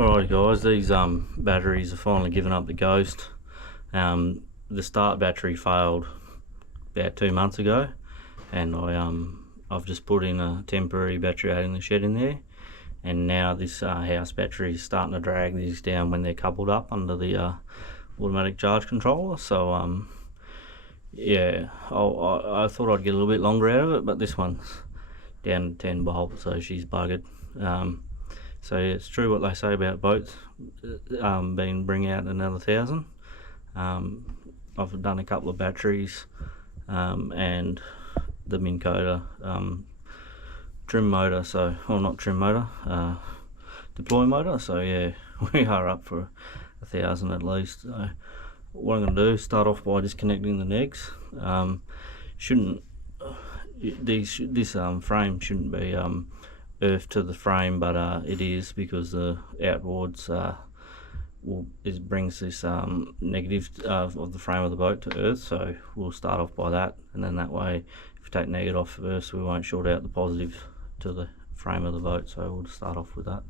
Alright guys, these batteries have finally given up the ghost. The start battery failed about 2 months ago, and I've just put in a temporary battery out in the shed in there, and now this house battery is starting to drag these down when they're coupled up under the automatic charge controller. So yeah, I thought I'd get a little bit longer out of it, but this one's down to 10 volts, so she's buggered. So it's true what they say about boats bring out another 1,000. I've done a couple of batteries and the Minn Kota trim motor, so, well, not trim motor, deploy motor. So yeah, we are up for 1,000 at least. So what I'm going to do is start off by disconnecting the negs. This frame shouldn't be earth to the frame, but it is, because the outboards it brings this negative of the frame of the boat to earth. So we'll start off by that, and then that way if we take negative off first, we won't short out the positive to the frame of the boat. So we'll start off with that.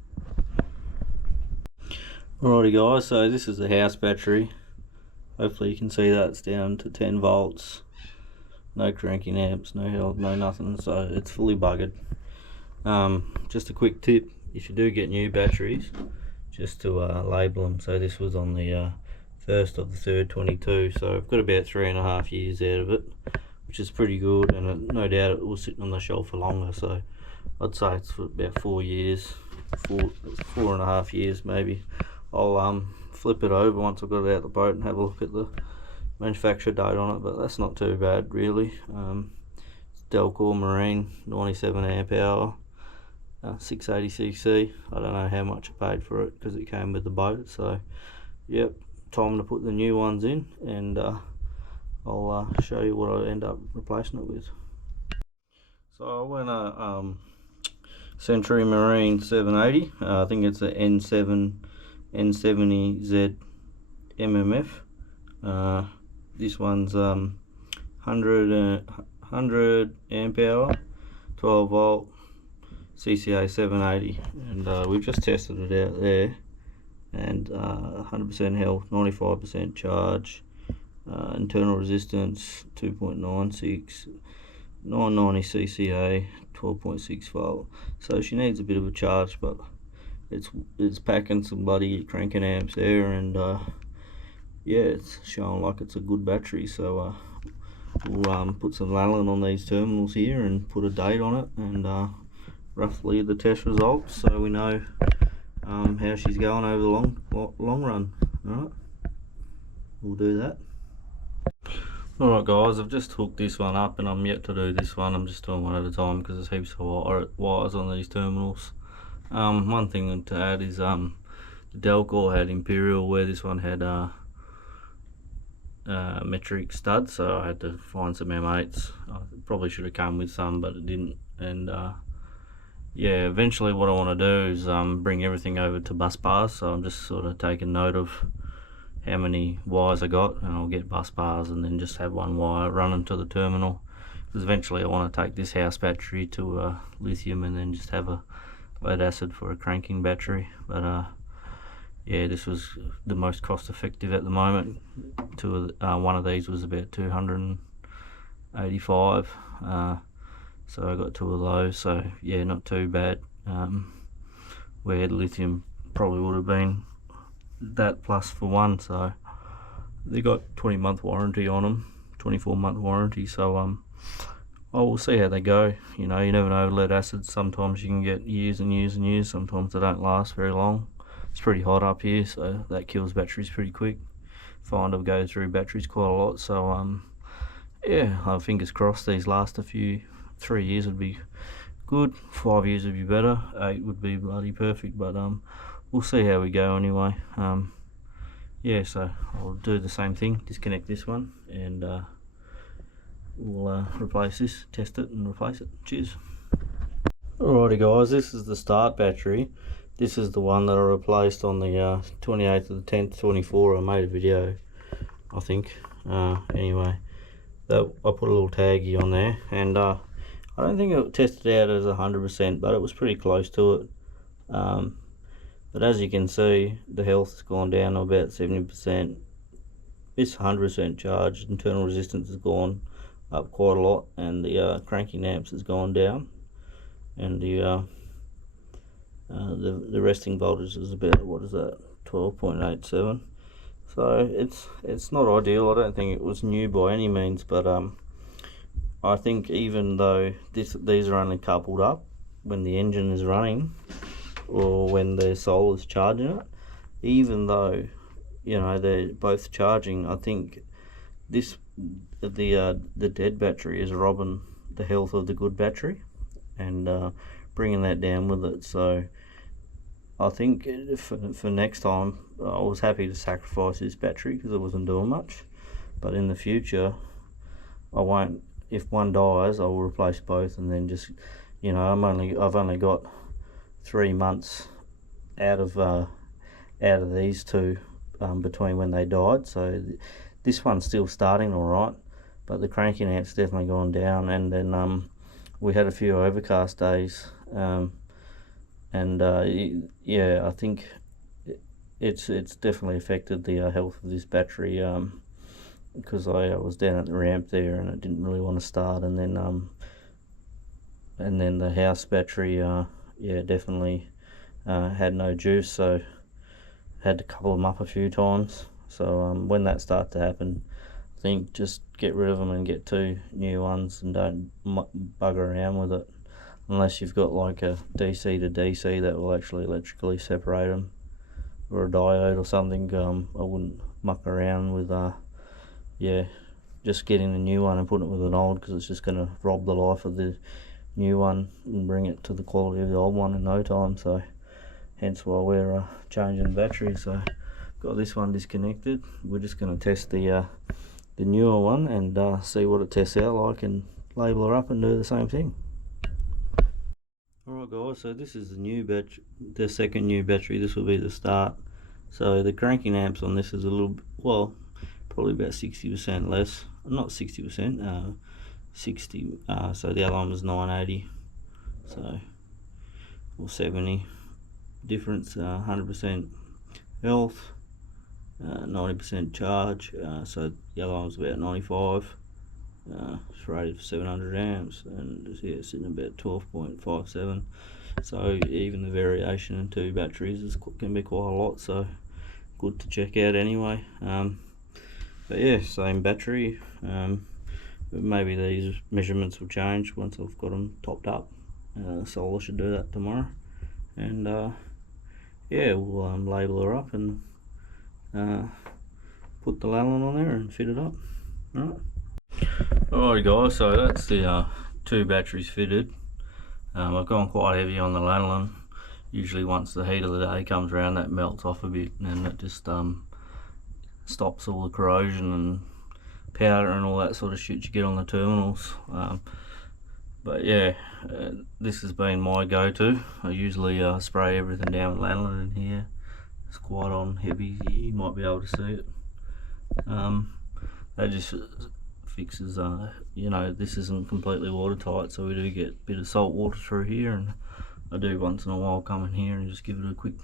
Alrighty guys, so this is the house battery. Hopefully you can see that it's down to 10 volts, no cranking amps, no help, no nothing, so it's fully buggered. Just a quick tip, if you do get new batteries, just to label them. So this was on the 1st of the 3rd 22, so I've got about 3.5 years out of it, which is pretty good, and no doubt it was sitting on the shelf for longer, so I'd say it's for about 4 years, 4.5 years maybe. I'll flip it over once I've got it out the boat and have a look at the manufacturer date on it, but that's not too bad really. It's Delkor Marine, 97 amp hour, 680cc. I don't know how much I paid for it because it came with the boat. So yep, time to put the new ones in, and I'll show you what I end up replacing it with. So I went a Century Marine 780, I think it's a N70ZMMF. This one's 100 amp hour, 12 volt, CCA 780, and we've just tested it out there, and 100% health, 95% charge, internal resistance 2.96, 990 CCA, 12.6 volt. So she needs a bit of a charge, but it's packing some bloody cranking amps there, and yeah, it's showing like it's a good battery. So we'll put some lanolin on these terminals here and put a date on it, and roughly the test results, so we know how she's going over the long run. Alright, we'll do that. Alright guys, I've just hooked this one up, and I'm yet to do this one. I'm just doing one at a time because there's heaps of wires on these terminals. One thing to add is the Delkor had Imperial, where this one had metric studs, so I had to find some M8s. I probably should have come with some, but it didn't. And yeah, eventually what I want to do is bring everything over to bus bars. So I'm just sort of taking note of how many wires I got, and I'll get bus bars and then just have one wire running to the terminal, because eventually I want to take this house battery to lithium and then just have a lead acid for a cranking battery. But yeah, this was the most cost effective at the moment. One of these was about 285, so I got 2 of those. So yeah, not too bad. Where the lithium probably would have been that plus for one. So they got 20-month warranty on them, 24-month warranty. So oh, we'll see how they go. You know, you never know, lead acid, sometimes you can get years and years and years, sometimes they don't last very long. It's pretty hot up here, so that kills batteries pretty quick. Find I've go through batteries quite a lot. So yeah, fingers crossed these last a few. 3 years would be good, 5 years would be better, 8 would be bloody perfect, but we'll see how we go anyway. Yeah, so I'll do the same thing, disconnect this one, and we'll replace this, test it and replace it. Cheers. Alrighty guys, this is the start battery. This is the one that I replaced on the 28th of the 10th 24. I made a video, I think. Anyway, I put a little taggy on there, and I don't think it tested out as 100%, but it was pretty close to it. But as you can see, the health has gone down to about 70%. It's 100% charged. Internal resistance has gone up quite a lot, and the cranking amps has gone down, and the resting voltage is about, what is that, 12.87. So it's not ideal. I don't think it was new by any means, but I think even though these are only coupled up when the engine is running or when the solar's charging it, even though, you know, they're both charging, I think the dead battery is robbing the health of the good battery and bringing that down with it. So I think for next time, I was happy to sacrifice this battery because it wasn't doing much, but in the future I won't. If one dies, I will replace both, and then just, you know, I've only got 3 months out of these two between when they died, so this one's still starting all right, but the cranking amp's definitely gone down. And then we had a few overcast days, and yeah, I think it's definitely affected the health of this battery, because I was down at the ramp there and it didn't really want to start, and then the house battery, yeah, definitely had no juice, so had to couple them up a few times. So when that starts to happen, I think just get rid of them and get 2 new ones, and don't bugger around with it unless you've got like a DC to DC that will actually electrically separate them, or a diode or something. I wouldn't muck around with yeah, just getting a new one and putting it with an old, because it's just going to rob the life of the new one and bring it to the quality of the old one in no time. So hence why we're changing the battery. So got this one disconnected. We're just going to test the newer one and see what it tests out like, and label her up and do the same thing. Alright guys, so this is the new battery, the second new battery. This will be the start. So the cranking amps on this is a little, well, probably about 60% less, not 60%, 60, so the other one was 980, so, or 70, difference, 100% health, 90% charge, so the other one was about 95, it's rated for 700 amps, and yeah, it's sitting about 12.57, so even the variation in 2 batteries can be quite a lot, so good to check out anyway. But yeah, same battery. Maybe these measurements will change once I've got them topped up. Solar should do that tomorrow, and yeah, we'll label her up and put the lalon on there and fit it up. Alright guys, so that's the 2 batteries fitted. I've gone quite heavy on the lalon. Usually once the heat of the day comes around, that melts off a bit, and it just stops all the corrosion and powder and all that sort of shit you get on the terminals. But yeah, this has been my go-to. I usually spray everything down with lanolin in here. It's quite on heavy, you might be able to see it. That just fixes, you know, this isn't completely watertight, so we do get a bit of salt water through here, and I do once in a while come in here and just give it a quick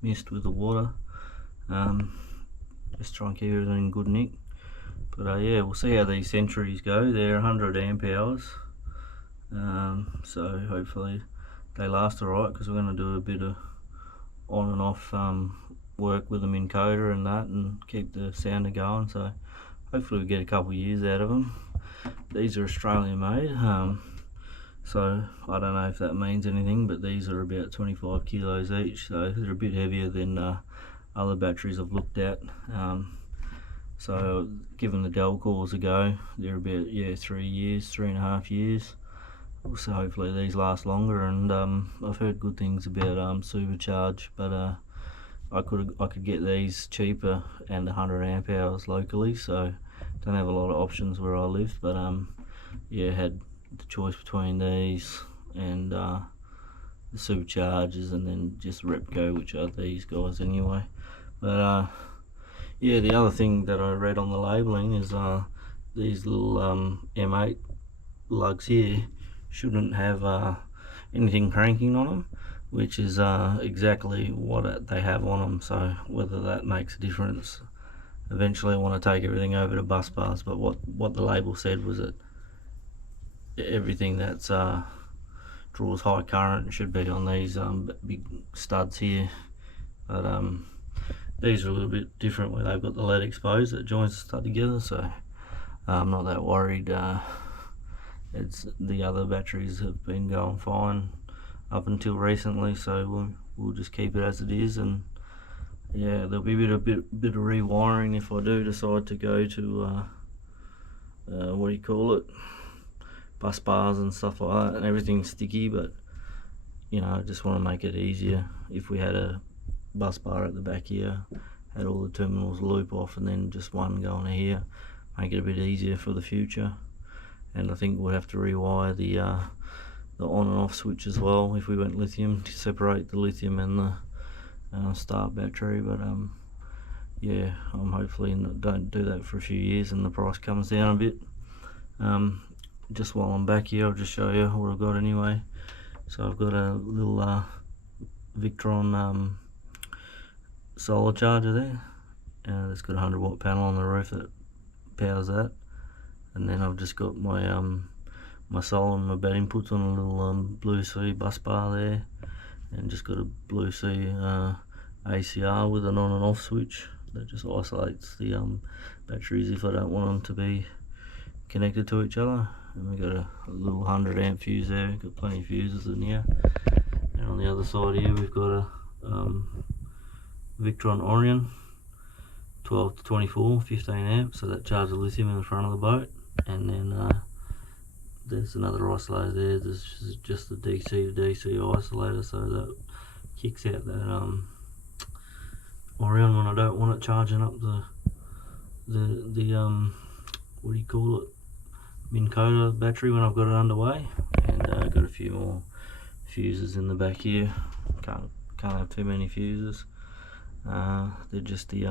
mist with the water. Just try and keep everything in good nick. But yeah, we'll see how these Centuries go. They're 100 amp hours, so hopefully they last alright, because we're going to do a bit of on and off work with them in coda and that, and keep the sounder going. So hopefully we get a couple of years out of them. These are Australian made, so I don't know if that means anything, but these are about 25 kilos each, so they're a bit heavier than other batteries I've looked at. So given the Delkors a go, they're about 3 years, 3.5 years. So hopefully these last longer, and I've heard good things about supercharge, but I could get these cheaper and 100 amp hours locally, so don't have a lot of options where I live. But yeah, had the choice between these and the superchargers, and then just Repco, which are these guys anyway. But yeah, the other thing that I read on the labelling is these little M8 lugs here shouldn't have anything cranking on them, which is exactly what they have on them, so whether that makes a difference. Eventually I want to take everything over to bus bars, but what the label said was that everything that's draws high current should be on these big studs here. But these are a little bit different, where they've got the lead exposed that joins the stud together, so I'm not that worried. It's the other batteries have been going fine up until recently, so we'll just keep it as it is. And yeah, there'll be a bit of rewiring if I do decide to go to what do you call it, bus bars and stuff like that, and everything's sticky. But you know, I just want to make it easier. If we had a bus bar at the back here, had all the terminals loop off, and then just one going to here, make it a bit easier for the future. And I think we'll have to rewire the on and off switch as well if we went lithium, to separate the lithium and the start battery. But yeah, I'm hopefully don't do that for a few years and the price comes down a bit. Just while I'm back here, I'll just show you what I've got anyway. So I've got a little Victron solar charger there. It's got a 100-watt panel on the roof that powers that. And then I've just got my my solar and my bed inputs on a little Blue Sea bus bar there, and just got a Blue Sea ACR with an on and off switch that just isolates the batteries if I don't want them to be connected to each other. And we got a little 100 amp fuse there, got plenty of fuses in here. And on the other side here we've got a Victron Orion 12 to 24, 15 amps, so that charges lithium in the front of the boat. And then there's another isolator there. This is just the DC to DC isolator, so that kicks out that Orion when I don't want it charging up the what do you call it, Minn Kota battery when I've got it underway. And I've got a few more fuses in the back here. Can't have too many fuses. They're just the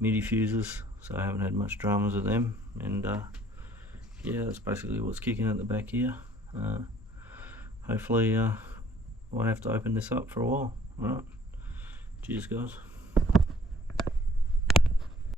MIDI fuses, so I haven't had much dramas with them. And yeah, that's basically what's kicking at the back here. Hopefully I won't have to open this up for a while. Alright, cheers guys.